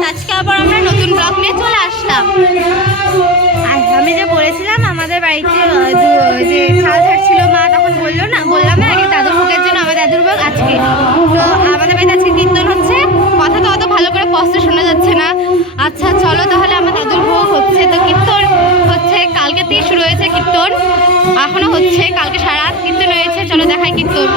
Guys, আজকে আবার আমরা নতুন ব্লগ নিয়ে চলে আসলাম। আমি যে বলেছিলাম আমাদের বাড়িতে যে ছাল ঝাড়ছিল মা, তখন বললাম না আগে দাদুর ভোগের জন্য আমার দাদুর ভোগ আজকে। তো আমাদের বাড়িতে আজকে কীর্তন হচ্ছে, কথা তো অত ভালো করে স্পষ্ট শোনা যাচ্ছে না। আচ্ছা চলো তাহলে আমার দাদুর ভোগ হচ্ছে, তো কীর্তন হচ্ছে কালকে থেকে শুরু হয়েছে কীর্তন, এখনো হচ্ছে, কালকে সারা রাত কীর্তন হয়েছে। চলো দেখাই কীর্তন।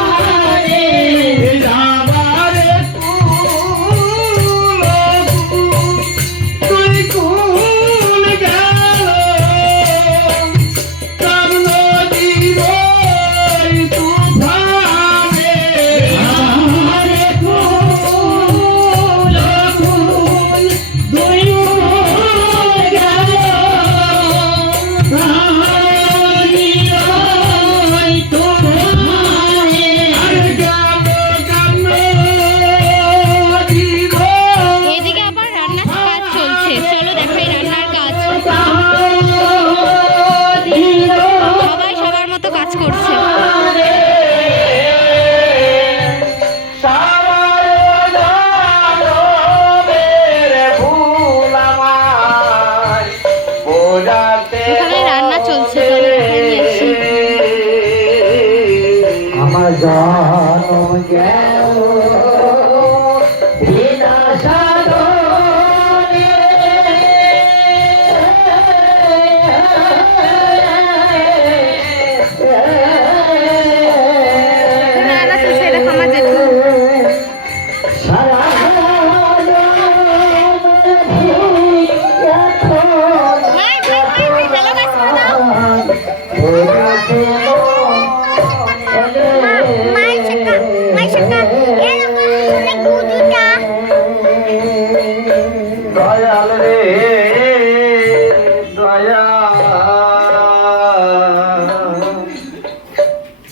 রান্না চলছে, আমার জন্ম গেল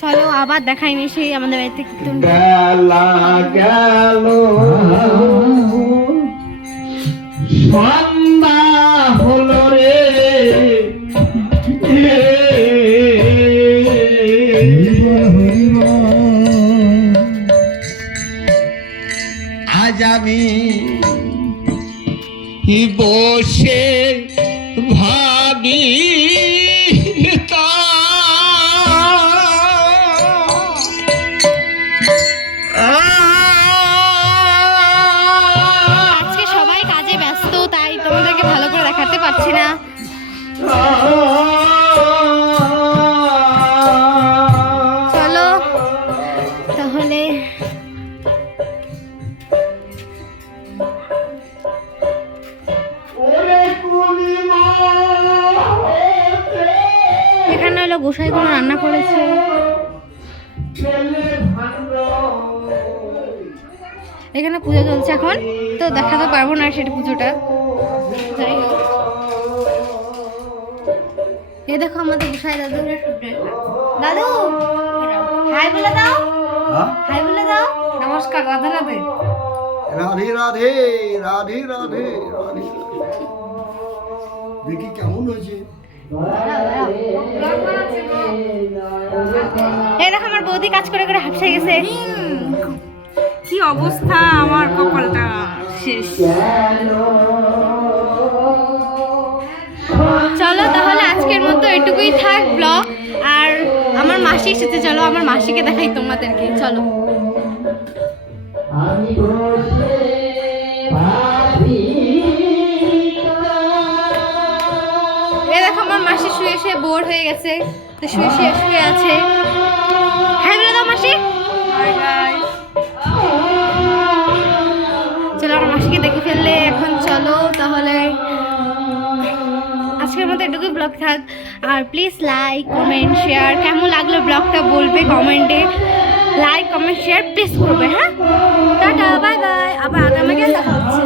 চলো আবার দেখাইনি সেই আমাদের বাড়িতে কীর্তন। বেলা গেল সন্ধ্যা হলো রে, আজ আমি বসে ভাবি আজকে সবাই কাজে ব্যস্ত, তাই তোমাদেরকে ভালো করে দেখাতে পারছি না। চলো তাহলে এখানে হলো গোসাইগুলো রান্না করেছে। এখানে পুজো চলছে এখন, তো দেখাতে পারবো না সেটা পুজোটা। যাই হোক, এই দেখো আমাদের গোসাই দাদু। দাদু হাই বলে দাও, হাই বলে দাও। নমস্কার, রাধে রাধে। রাধে রাধে রাধে রাধে রাধে। দেখি কেমন হয়েছে। এই দেখো আমার বৌদি কাজ করে করে হাঁপসে গেছে। কি অবস্থা, আমার কপালটা শেষ। চলো তাহলে আজকের মতো এটুকুই থাক ব্লগ। আর আমার মাসি এসেছে, চলো আমার মাসিকে দেখাই তোমাদেরকে। চলো এই দেখো আমার মাসি শুয়ে শুয়ে বোর হয়ে গেছে, তো শুয়ে শুয়ে শুয়ে আছে। হ্যাঁ বলে দাও মাসি। চলো আমার মাসিকে দেখে ফেললে এখন। চলো তাহলে আজকের মতো এটুকু ব্লগ থাক। আর প্লিজ লাইক কমেন্ট শেয়ার, কেমন লাগলো ব্লগটা বলবে কমেন্টে। লাইক কমেন্ট শেয়ার প্লিজ করবে। হ্যাঁ, টাটা বাই বাই, আবার আগামীকাল দেখা হচ্ছে।